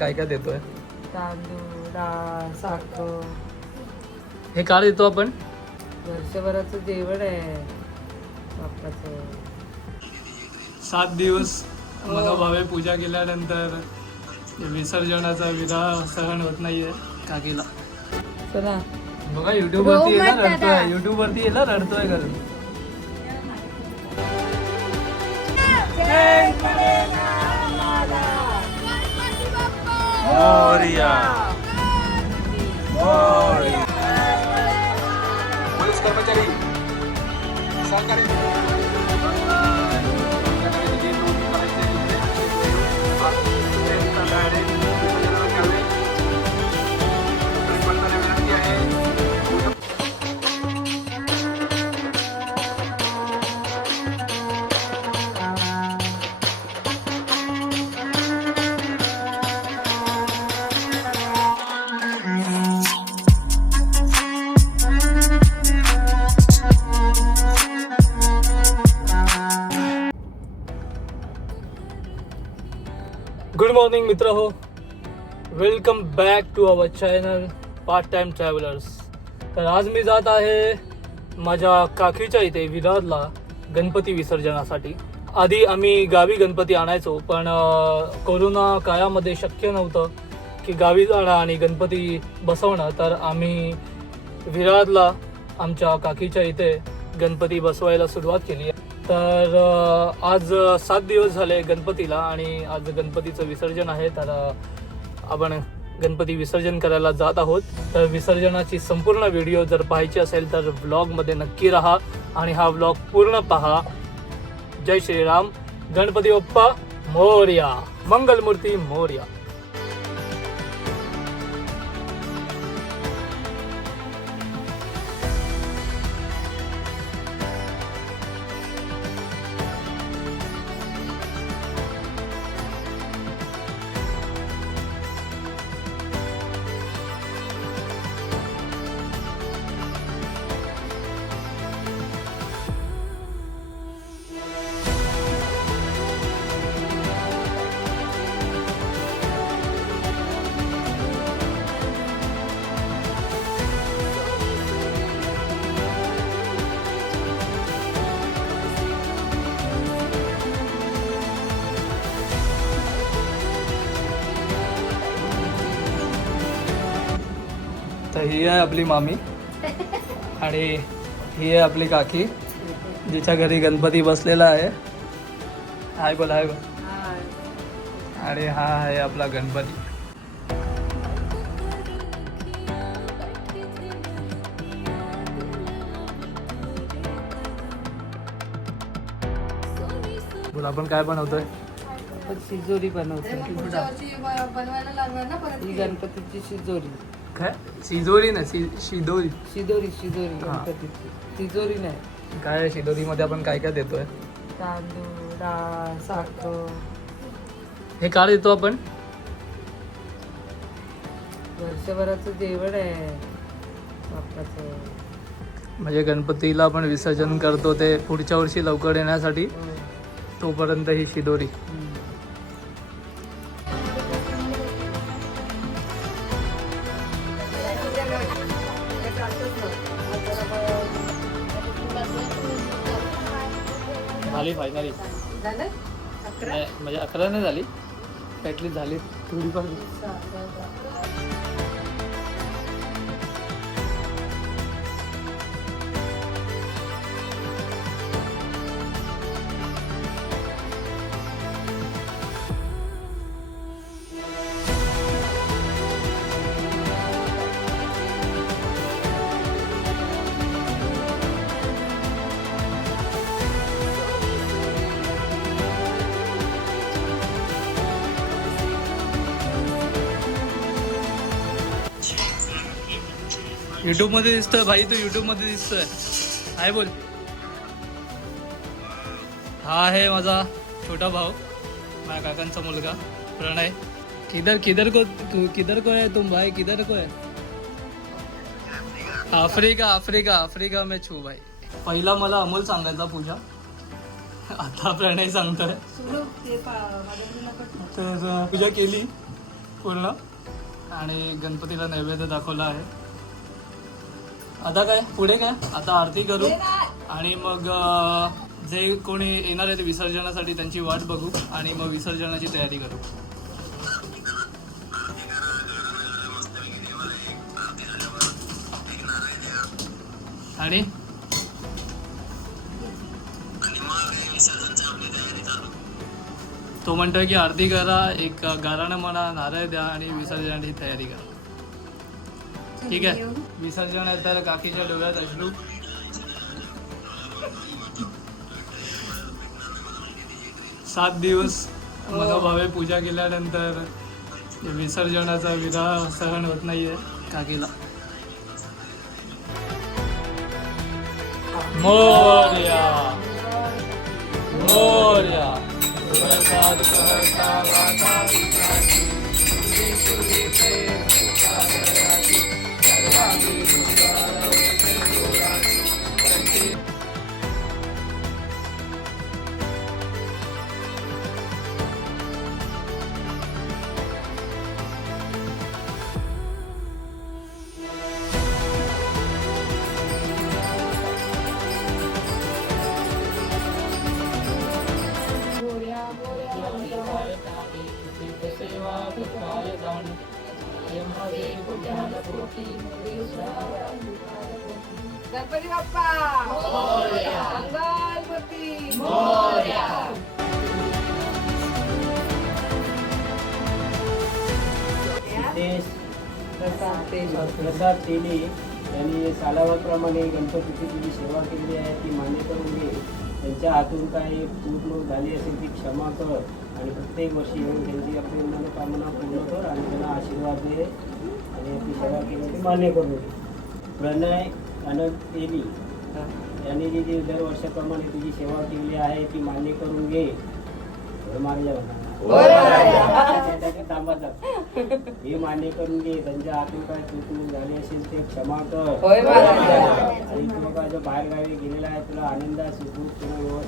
काय काय देतोय? तांदूळ, डाळ, साखर. हे का देतो आपण? वर्षभराचं जेवण आहे बाप्पाचं. 7 दिवस मनोभावे पूजा केल्यानंतर विसर्जनाचा विरह सहन होत नाहीये काकीला. चला बघा युट्यूब वरती येणार रडतोय, युट्यूब वरती येणार रडतोय घरी. मोरया मोरया. पोलीस कर्मचारी सहकारी गुड मॉर्निंग मित्र हो, welcome back to our channel part time travellers. तर आज मी जात आहे माझ्या काकीच्या इथे विरारला गणपती विसर्जनासाठी. आधी आम्ही गावी गणपती आणायचो, पण कोरोना काळामध्ये शक्य नव्हतं की गावी जाणं आणि गणपती बसवणं. तर आम्ही विरारला आमच्या काकीच्या इथे गणपती बसवायला सुरुवात केली. तर आज 7 दिवस झाले गणपतीला आणि आज गणपतीचं विसर्जन आहे. तर आपण गणपती विसर्जन करायला जात आहोत. तर विसर्जनाची संपूर्ण व्हिडिओ जर पाहायची असेल तर व्लॉगमध्ये नक्की राहा आणि हा व्लॉग पूर्ण पहा. जय श्रीराम, गणपती बाप्पा मोरया, मंगलमूर्ती मोरया. तर ही आहे आपली मामी आणि ही आहे आपली काकी, जिच्या घरी गणपती बसलेला आहे. हाय बोल, हाय बोल. आणि हा आहे आपला गणपती. बोल, आपण काय बनवतोय? शिजोरी बनवतो. ही गणपतीची शिजोरी. काय शिजोरी ना शिदोरी? शिदोरी हा. गणपतीची तिजोरी नाही. काय आहे शिदोरीमध्ये आपण काय काय देतोय? तांदूळ, डाळ, साखर. हे का देतो आपण? वर्षभराचं जेवण आहे बाप्पाचं. म्हणजे गणपतीला आपण विसर्जन करतो ते पुढच्या वर्षी लवकर येण्यासाठी, तोपर्यंत ही शिदोरी. झाली फायनली. म्हणजे 11 नाही झाली, ॲटलीस्ट झाली थोडीफार. युट्यूब मध्ये दिसतोय भाई, तू युट्यूब मध्ये दिसतोय. हाय बोल. हा आहे माझा छोटा भाऊ, माझ्या काकांचा मुलगा प्रणय. किधर को है तुम भाई, किधर को है? आफ्रिका में छू भाई. पहिला मला अमोल सांगायचा पूजा, आता प्रणय सांगतोय. तर पूजा केली पूर्ण आणि गणपतीला नैवेद्य दाखवला आहे. आता काय पुढे काय आता आरती करू आणि मग जे कोणी येणार आहेत विसर्जनासाठी त्यांची वाट बघू आणि मग विसर्जनाची तयारी करू. आणि तो म्हणतोय की आरती करा, एक गाराणं म्हणा, नारळ द्या आणि विसर्जनाची तयारी करा. ठीक आहे. विसर्जन आहे तर काकीच्या डोळ्यात अश्रू. सात दिवस मनोभावे पूजा केल्यानंतर विसर्जनाचा विरह सहन होत नाहीये काकीला. मोरया मोरया प्रसाद कहता वाता विकासी, श्री सर्वांगी गणपती बाप्पा मंगलमूर्ती मोरया. प्रसाद तेली यांनी सालावाप्रमाणे गणपतीची जी सेवा केली आहे ती मान्य करून घे. त्यांच्या हातून काही चूक झाली असेल ती क्षमा कर आणि प्रत्येक वर्षी येऊन त्यांची आपली मनोकामना पूर्ण कर आणि त्यांना आशीर्वाद दे आणि आपली सेवा केली ती मान्य करून घे. प्रणय आनंद तेली यांनी जी दरवर्षाप्रमाणे तुझी सेवा केली आहे ती मान्य करून घे. हे मान्य करून घे. त्यांच्या हातून काय चूक झाली असेल ते क्षमा कर आणि तू काय जो बाहेर गावी गेलेला आहे तुला आनंदात सुखरूप किंवा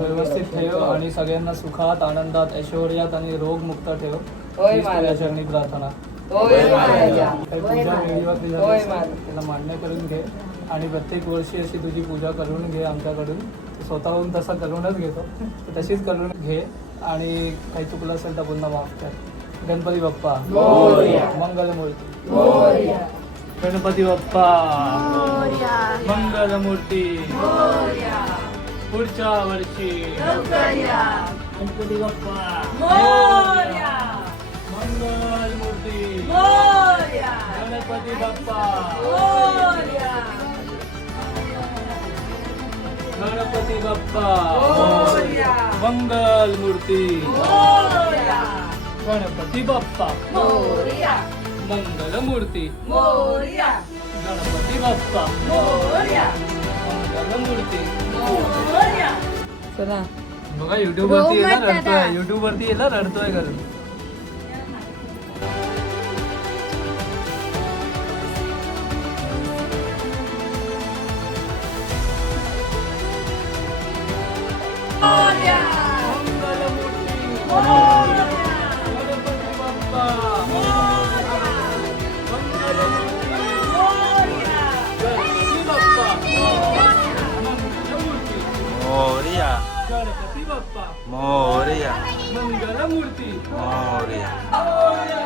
व्यवस्थित ठेव आणि सगळ्यांना सुखात आनंदात ऐश्वर्यात आणि रोगमुक्त ठेव. चरणी प्रार्थना. काही पूजा वेळीवरती झाली त्याला मान्य करून घे आणि प्रत्येक वर्षी अशी तुझी पूजा करून घे आमच्याकडून. स्वतःहून तसं करूनच घेतो तशीच करून घे आणि काही चुकलं असेल तर पुन्हा माफ कर. गणपती बाप्पा मंगलमूर्ती. गणपती बाप्पा मंगलमूर्ती. पुढच्या वर्षी गणपती बाप्पा मंगलमूर्ती. गणपती बाप्पा गणपती बाप्पा मंगलमूर्ती. गणपती बाप्पा मंगलमूर्ती. गणपती बाप्पा मंगलमूर्ती. चला बघा युट्यूब वरती येणार रडतोय. युट्यूब वरती येणार रडतोय घरून. गणपती बाप्पा मोरया मंगलमूर्ती. मोरया मोरया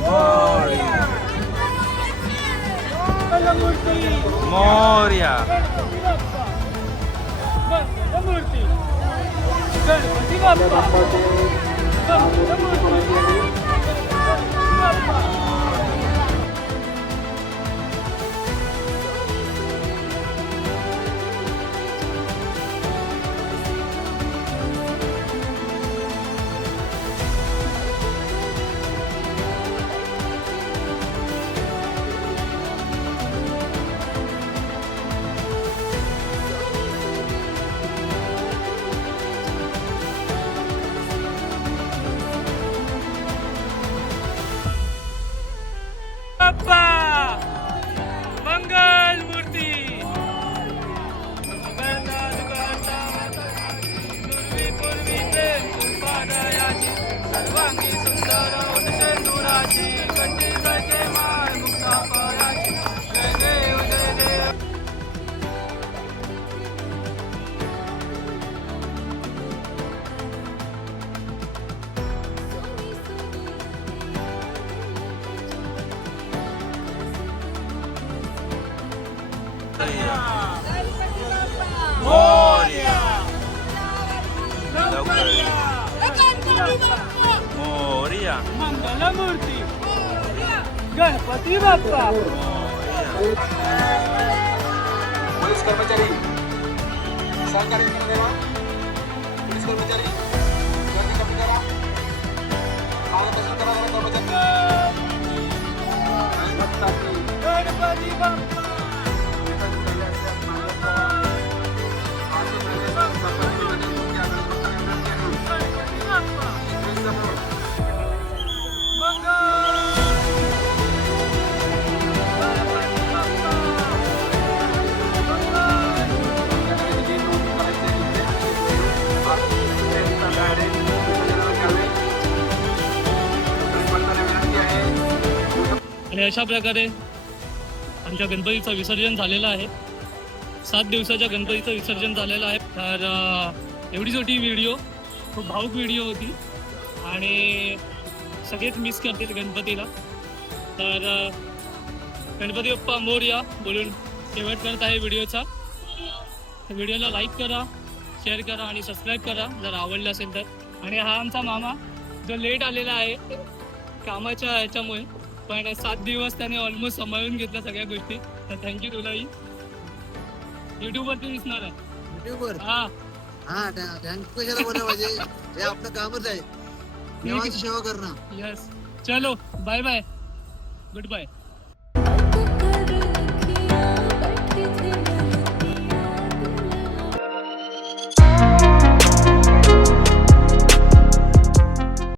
मोरया मोरया गणपती बाप्पा बाप्पा मंगल मूर्ती पूर्वी प्रेम पादयाची सर्वांगी सुंदर सेंदुराची कंठी गळते माळ मुक्ता पायाची जय देव जय देव गणपती बाप्पा मोरया लवकर गणपती बाप्पा मोरया मंगलमूर्ती गणपती बाप्पा पोलीस कर्मचारी सहकार्य करा पोलीस कर्मचारी गर्दी कमी करा मार्गदर्शन करा कर्मचारी गणपती बाप्पा आणि अशा प्रकारे आमच्या गणपतीचं विसर्जन झालेलं आहे. 7 दिवसाच्या गणपतीचं विसर्जन झालेलं आहे. तर एवढी छोटी व्हिडिओ, खूप भावूक व्हिडिओ होती आणि सगळेच मिस करतील गणपतीला. तर गणपती बाप्पा मोरया बोलून शेवट करत आहे व्हिडिओचा. तर व्हिडिओला लाईक करा, शेअर करा आणि सबस्क्राईब करा जर आवडलं असेल तर. आणि हा आमचा मामा जो लेट आलेला आहे कामाच्या ह्याच्यामुळे, पण 7 दिवस त्याने ऑलमोस्ट सांभाळून घेतल्या सगळ्या गोष्टी. तर थँक्यू तुलाही. युट्यूबवरती दिसणार आहे. युट्यूबवर हा हा थँक्यू कशाला बोललं पाहिजे, हे आपलं कामच आहे, देवाची सेवा करणं. यस. चलो बाय बाय, गुड बाय.